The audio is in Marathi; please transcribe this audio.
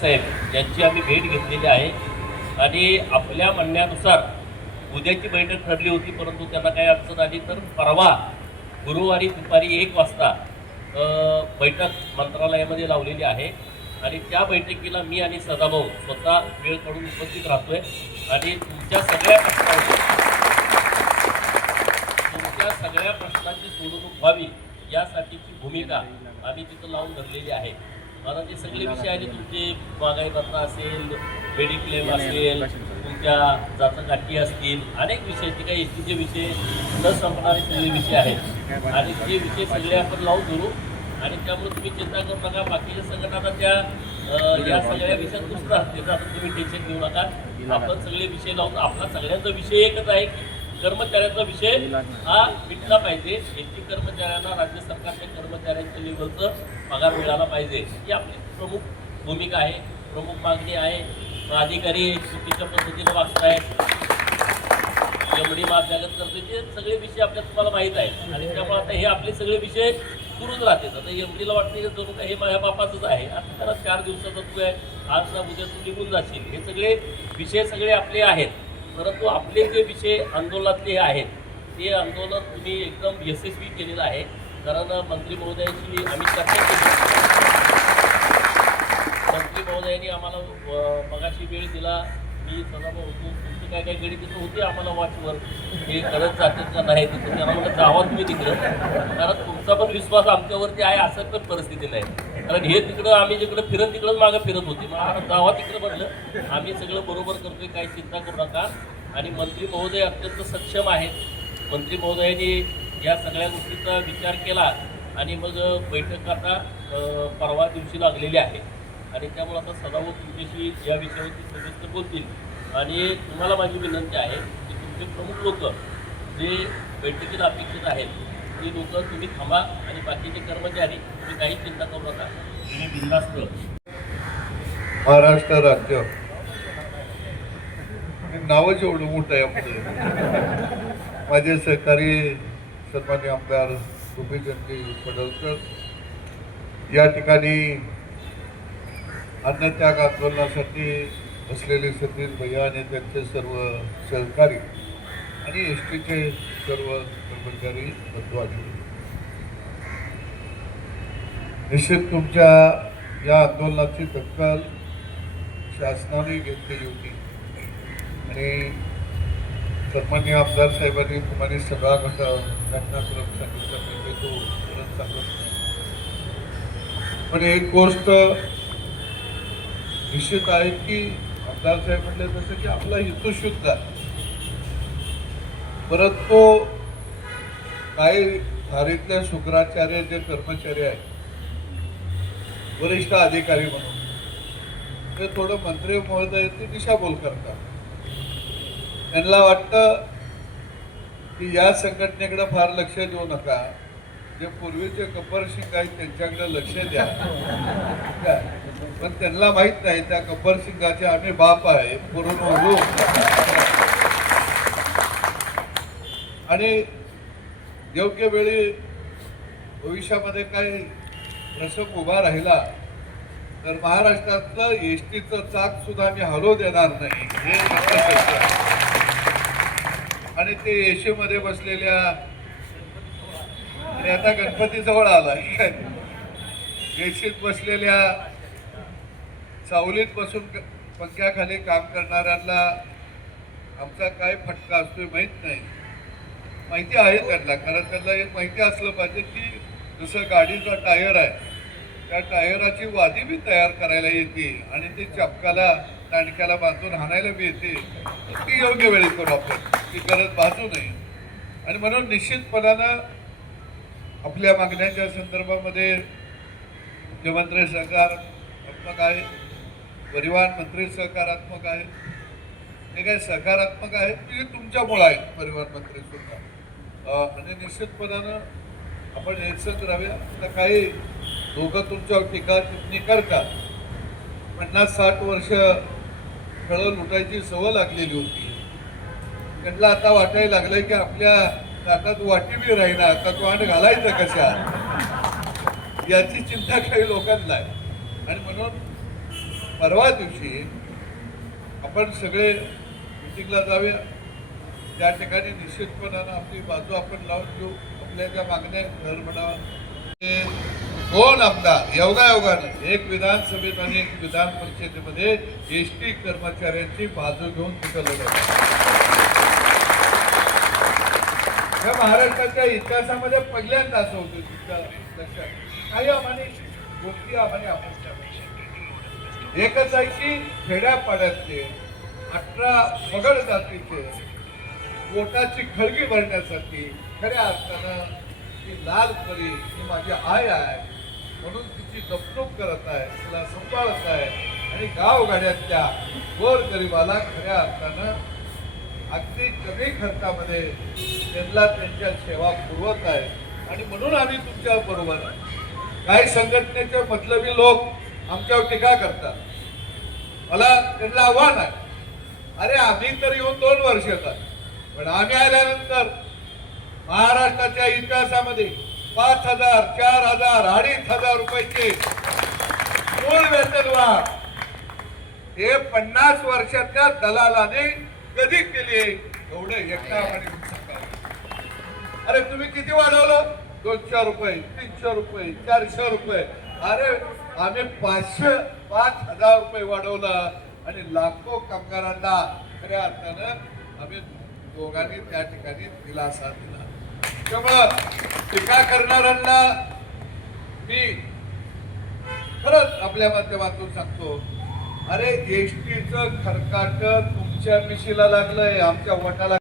साहेब यांची आम्ही भेट घेतलेली आहे आणि आपल्या म्हणण्यानुसार उद्याची बैठक ठरली होती, परंतु त्यांना काही अडचण आली तर परवा गुरुवारी दुपारी 1 वाजता बैठक मंत्रालयामध्ये लावलेली आहे आणि त्या बैठकीला मी आणि सदाभाऊ स्वतः वेळ काढून उपस्थित राहतोय आणि तुमच्या सगळ्या प्रश्नांची सोडवणूक व्हावी यासाठीची भूमिका आम्ही तिथं लावून धरलेली आहे. मला जे सगळे विषय आहेत तुमचे महागाई भत्ता असेल, मेडिक्लेम असेल, तुमच्या जातकाठी असतील, अनेक विषय ते काही एसटीचे विषय न संपणारे सगळे विषय आहेत आणि ते विषय सगळे आपण लावून धरू आणि त्यामुळे तुम्ही चिंता करू नका. बाकीच्या संघटना त्या या सगळ्या विषयात दुसरं असते तर आता तुम्ही टेन्शन घेऊ नका. आपण सगळे विषय लावून आपला सगळ्यांचा विषय एकच आहे की कर्मचाऱ्यांचा विषय हा मिटला पाहिजे. एसटी कर्मचाऱ्यांना राज्य सरकारच्या कर्मचाऱ्यांच्या लेवलचं पगार मिळाला पाहिजे ही आपली प्रमुख भूमिका आहे, प्रमुख मागणी आहे. अधिकारी चुकीच्या पद्धतीनं वागतायत, एमडी मागजागत करते, ते सगळे विषय आपल्या तुम्हाला माहीत आहेत आणि त्यामुळे आता हे आपले सगळे विषय सुरूच राहते. आता एमडीला वाटते की जणू काही माझ्या बापाचंच आहे, आता त्याला 4 दिवसाचा तू आहे, आज ना उद्या तू निघून जाशील, हे सगळे विषय सगळे आपले आहेत. परंतु आपले जे विषय आंदोलनातले आहेत ते आंदोलन तुम्ही एकदम यशस्वी केलेलं आहे. कारण मंत्री महोदयांशी आम्ही चर्चा केली, मंत्री महोदयांनी आम्हाला मगाशी वेळ दिला. मी सदाभाऊ होतो, तुमची काय काही गडी तिथं होती आम्हाला वाचवर हे करत जातात का नाही तिथं त्यांना म्हणलं जावा तुम्ही तिकडं, कारण तुमचा पण विश्वास आमच्यावरती आहे असं पण परिस्थिती नाही. कारण हे तिकडं आम्ही जिकडं फिरत तिकडंच मागं फिरत होती, मला जावा तिकडं म्हटलं आम्ही सगळं बरोबर करतोय, काही चिंता करू नका. आणि मंत्री महोदय अत्यंत सक्षम आहेत. मंत्री महोदयांनी या सगळ्या गोष्टीचा विचार केला आणि मग बैठक आता परवा दिवशी लागलेली आहे आणि त्यामुळे आता सदाभाऊ तुमच्याशी या विषयावरती सविस्तर बोलतील. आणि तुम्हाला माझी विनंती आहे की तुमचे प्रमुख लोक जे बैठकीला अपेक्षित आहेत ती लोक तुम्ही थांबा आणि बाकीचे कर्मचारी तुम्ही काही चिंता करू नका, तुम्ही बिनधास्त. महाराष्ट्र राज्य नावच एवढं मोठं आहे आपलं. माझे सहकारी सन्मान्य आमदार गोपीचंदजी पडळकर या ठिकाणी अन्नत्याग आंदोलनासाठी बसलेले सतीश भैया आणि त्यांचे सर्व सहकारी आणि एस टीचे सर्व कर्मचारी बंधू आहेत. निश्चित तुमच्या या आंदोलनाची दखल शासनाने घेतलेली होती आणि सन्मान्य आमदार साहेबांनी तुम्हाला सगळा घटनाक्रम सांगितला पाहिजे तो परत सांगत. पण एक गोष्ट निश्चित आहे की आमदार साहेब म्हटले तसं की आपला हेतू शुद्ध आहे, परंतु काही धारीतल्या शुक्राचार्य जे कर्मचारी आहेत वरिष्ठ अधिकारी म्हणून ते थोडं मंत्री महोदयाची दिशाभूल करतात. त्यांना वाटतं की या संघटनेकडे फार लक्ष देऊ नका, जे पूर्वीचे गब्बर सिंग आहेत त्यांच्याकडे लक्ष द्या. पण त्यांना माहित नाही त्या गब्बर सिंगाचे आम्ही बाप आहे पूर्ण आणि योग्य वेळी भविष्यामध्ये काही प्रसंग उभा राहिला तर महाराष्ट्रातलं एस टीचं चाक सुद्धा आम्ही हलवू देणार नाही हे आणि ते एसी मध्ये बसलेल्या आणि आता गणपती जवळ आला एसीत बसलेल्या सावलीत बसून पंख्याखाली काम करणाऱ्यांना आमचा काय फटका असतोय माहीत नाही. माहिती आहे त्यांना, कारण त्यांना एक माहिती असलं पाहिजे की जसं गाडीचा टायर आहे त्या टायराची वादी बी तयार करायला येते आणि ते चपकाला दांडक्याला बांधून हाणायला बी येते. ती योग्य वेळी करू आपण, ती गरज भासू नये. आणि म्हणून निश्चितपणानं आपल्या मागण्यांच्या संदर्भामध्ये मुख्यमंत्री सकारात्मक आहे, परिवहन मंत्री सकारात्मक आहे, हे काय सकारात्मक आहेत की तुमच्यामुळे आहेत परिवहन मंत्री सुद्धा. आणि निश्चितपणानं आपण एकसच राहूया. तर काही लोक तुमच्यावर टीका टिप्पणी करतात. 50-60 वर्ष फळं लुटायची सवय लागलेली होती, त्यांना आता वाटायला लागलंय की आपल्या ताटात वाटी बी राहीना, आता तो आण घालायचं कशा याची चिंता काही लोकांना आहे. आणि म्हणून परवा दिवशी आपण सगळे मिटिंगला जाऊया. त्या ठिकाणी निश्चितपणानं आपली बाजू आपण लावून घेऊ. आपल्या ज्या मागण्या घर म्हणावा ते 2 आमदार योगायोगानं एक विधानसभेत आणि एक विधान परिषदेमध्ये एसटी कर्मचाऱ्यांची बाजू घेऊन तिथं लढवलं. या महाराष्ट्राच्या इतिहासामध्ये पहिल्यांदा असं होतं. तुमच्या लक्षात काही आम्हाने गोष्टी आम्हाने आपण एकच आहे की खेड्यापाड्यातले 18 पगड जातीचे पोटाची खळगी भरण्यासाठी खऱ्या अर्थानं ती लाल परी ही माझी आई आहे म्हणून तिची जपणूक करत आहे, तिला सांभाळत आहे आणि गावगाड्यातल्या गोरगरिबाला खऱ्या अर्थानं अगदी कमी खर्चामध्ये त्यांना त्यांच्या सेवा पुरवत आहे. आणि म्हणून आम्ही तुमच्या बरोबर आहे. काही संघटनेचे मतलबी लोक आमच्यावर टीका करतात. मला त्यांना आव्हान आहे, अरे आम्ही तर येऊन 2 वर्ष येतात, पण आम्ही आल्यानंतर महाराष्ट्राच्या इतिहासामध्ये 5,000, 4,000, 2,500 रुपयाचे मूळ वेतन वाढ हे 50 वर्षाच्या दलालाने कधी केली एवढं एकटा अरे तुम्ही किती वाढवलं? 200 रुपये, 300 रुपये, 400 रुपये. अरे आम्ही 5,000 रुपये वाढवलं आणि लाखो कामगारांना खऱ्या अर्थानं आम्ही दोघांनी त्या ठिकाणी दिलासा दिला. त्यामुळं टीका करणाऱ्यांना मी खरंच आपल्या माध्यमातून सांगतो, अरे एसटीचं खरकाट तुमच्या मिशीला लागलंय, आमच्या वटाला